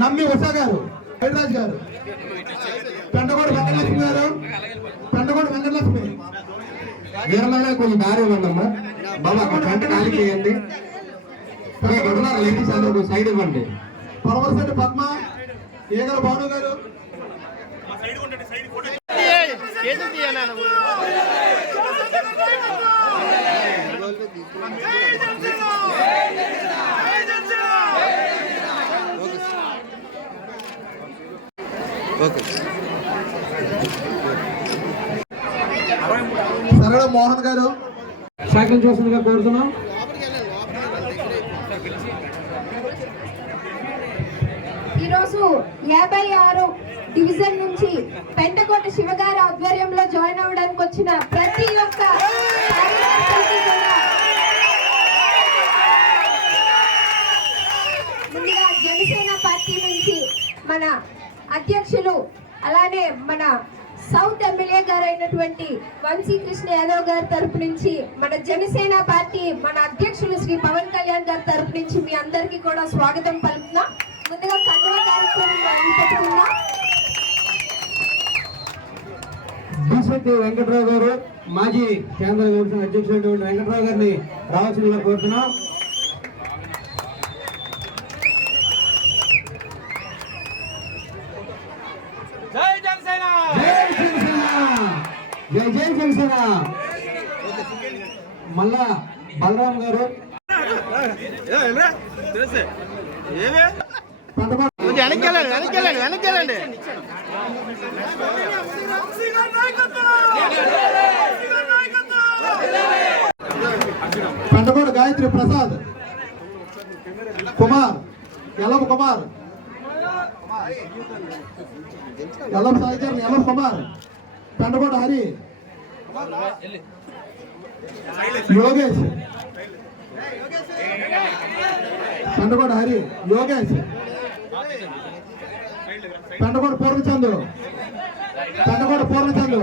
నమ్మి ఉషా గారు, హైదరాజ్ గారు, పెంటగోడు వెంకటలక్ష్మి గారు, పెంటగోడు వెంకటలక్ష్మి వీరమైన కొంచెం దారి ఇవ్వండి అమ్మా బాబా, పెంట ఖాళీ చేయండి. లేడీస్ అందరూ సైడ్ ఇవ్వండి. పరమశెట్టి పద్మ, ఈగల భాను గారు, సరళ మోహన్ గారు శాఖలు చూస్తుందిగా కోరుతున్నాం. ఈరోజు 56 డివిజన్ నుంచి పెంటకోట శివగారి ఆధ్వర్యంలో జాయిన్ అవ్వడానికి వచ్చిన ప్రతి ఒక్క ముందుగా జనసేన పార్టీ నుంచి మన అధ్యక్షులు అలానే మన సౌత్ ఎమ్మెల్యే గారు అయినటువంటి వంశీకృష్ణ యాదవ్ గారి తరపు నుంచి మన జనసేన పార్టీ మన అధ్యక్షులు శ్రీ పవన్ కళ్యాణ్ గారి తరపు నుంచి మీ అందరికీ కూడా స్వాగతం పలుకుతున్నా. ముందుగా కండువా కార్యక్రమం పెట్టుకున్నాం. బీసెట్టి వెంకటరావు గారు, మాజీ కేంద్ర కమిషన్ అధ్యక్షుడు వెంకటరావు గారిని రావాల్సిందిగా కోరుతున్నాం. జై జనసేన, జై జై జనసేన. మళ్ళా బలరాం గారు, వెనక్కెళ్ళండి. పెంటగోడు గాయత్రి ప్రసాద్ కుమార్, ఎల్లం కుమార్, ఎల్లం సాయిచరణ్, ఎల్లం కుమార్, పెంటగోడు హరి, యోగేష్, పెంటగోడు హరి, యోగేష్, పెంటగోడు పూర్ణచందు, పెంటగోడు పూర్ణచందు,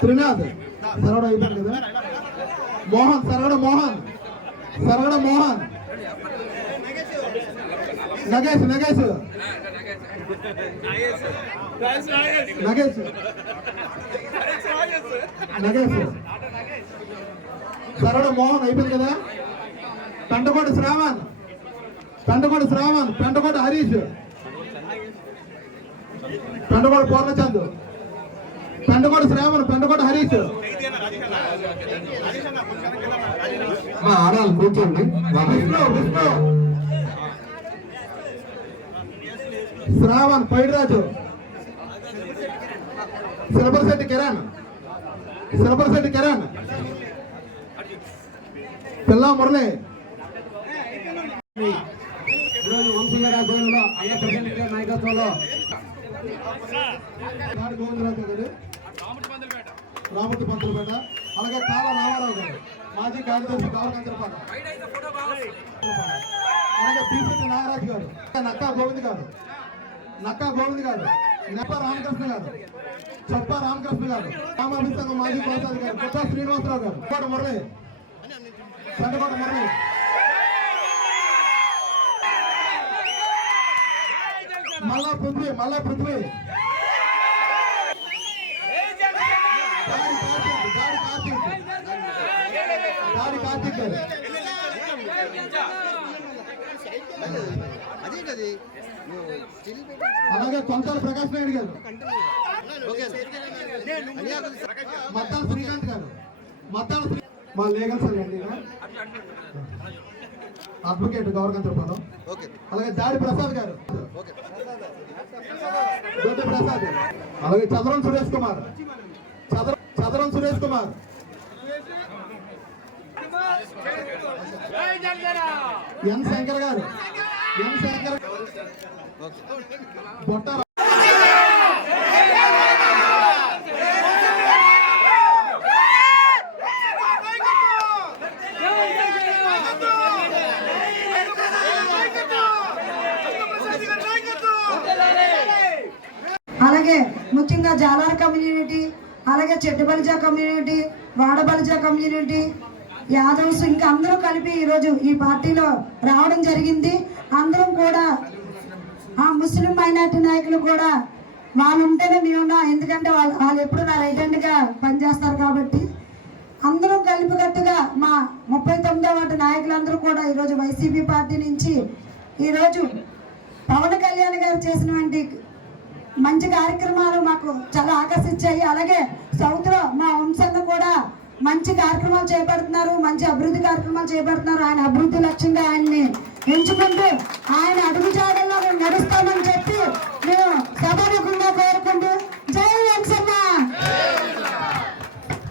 త్రినాథ్, సరవడ అయిపోయింది కదా, మోహన్, సరగడ మోహన్, సరగడ మోహన్, నగేష్, నగేష్, నగేష్, నగేష్, సరగడ మోహన్ అయిపోయింది కదా, పెంటకోటి శ్రావణ్, పెంటకోటి శ్రావణ్, పెంటకోటి హరీష్, పెంటకోటి పూర్ణచంద్, పెంటకోటి శ్రావణ్, పెంటకోటి హరీష్. ఆడాలి కూర్చోండి. విష్ణు, విష్ణు, శ్రావణ్, పైడిరాజు, శిల్పరశెట్టి కిరణ్, శిల్పరశెట్టి కిరణ్, పిల్లా మురళి. ఈరోజు వంశీయ ఆధ్వర్యంలో అన్న ప్రెసిడెంట్ గారి నాయకత్వంలో గోవిందరాజు గారు, రామూర్తి పంతులపేట, అలాగే కాల రామారావు గారు, మాజీ కార్యదర్శి గౌరవంతరపాట, అలాగే బీసెట్టి నాగరాజు గారు, నక్కా గోవింద్ గారు, నక్కా గోవింద్ గారు, నెప్ప రామకృష్ణ గారు, చొప్ప రామకృష్ణ గారు, రామాభిషేకం మాజీ కోశాధికారి గారు, కొత్త శ్రీనివాసరావు గారు, కోట మురళి, పెంటకోట మురళి, మల్లా పృథ్వీ, మల్లా పృథ్వీ, దాడి కార్తీక్ గారు, అలాగే కొంతాల ప్రకాష్ నాయుడు గారు, మత్తాల శ్రీకాంత్ గారు, మత్తాల మా లీగల్ సార్ అండి అడ్వకేట్ గౌరవంతరపాలెం, అలాగే దాడి ప్రసాద్ గారు, దొడ్డి ప్రసాద్, అలాగే చదరం సురేష్ కుమార్, చదరం సురేష్ కుమార్, ఎన్ శంకర్ గారు, ఎన్ శంకర్, బొట్ట అలాగే ముఖ్యంగా జాలార్ కమ్యూనిటీ, అలాగే Chettubalija community, Vadabalija community, Yadavs ఇంకా అందరూ కలిపి ఈరోజు ఈ పార్టీలో రావడం జరిగింది. అందరం కూడా ఆ ముస్లిం మైనార్టీ నాయకులు కూడా వాళ్ళు ఉంటేనే మేమున్నాం. ఎందుకంటే వాళ్ళు ఎప్పుడు నా రైట్ హ్యాండ్గా పనిచేస్తారు కాబట్టి అందరం కలిపికట్టుగా మా 39వ వార్డు నాయకులందరూ కూడా ఈరోజు వైసీపీ పార్టీ నుంచి ఈరోజు పవన్ కళ్యాణ్ గారు చేసినటువంటి మంచి కార్యక్రమాలు మాకు చాలా ఆకర్షించాయి. అలాగే సౌత్లో మా వంశంలో కూడా మంచి కార్యక్రమాలు చేపడుతున్నారు, మంచి అభివృద్ధి కార్యక్రమాలు చేపడుతున్నారు. ఆయన అభివృద్ధి లక్ష్యంగా ఆయన్ని ఎంచుకుంటూ ఆయన అడుగుజాడల్లో మేము నడుస్తామని చెప్పి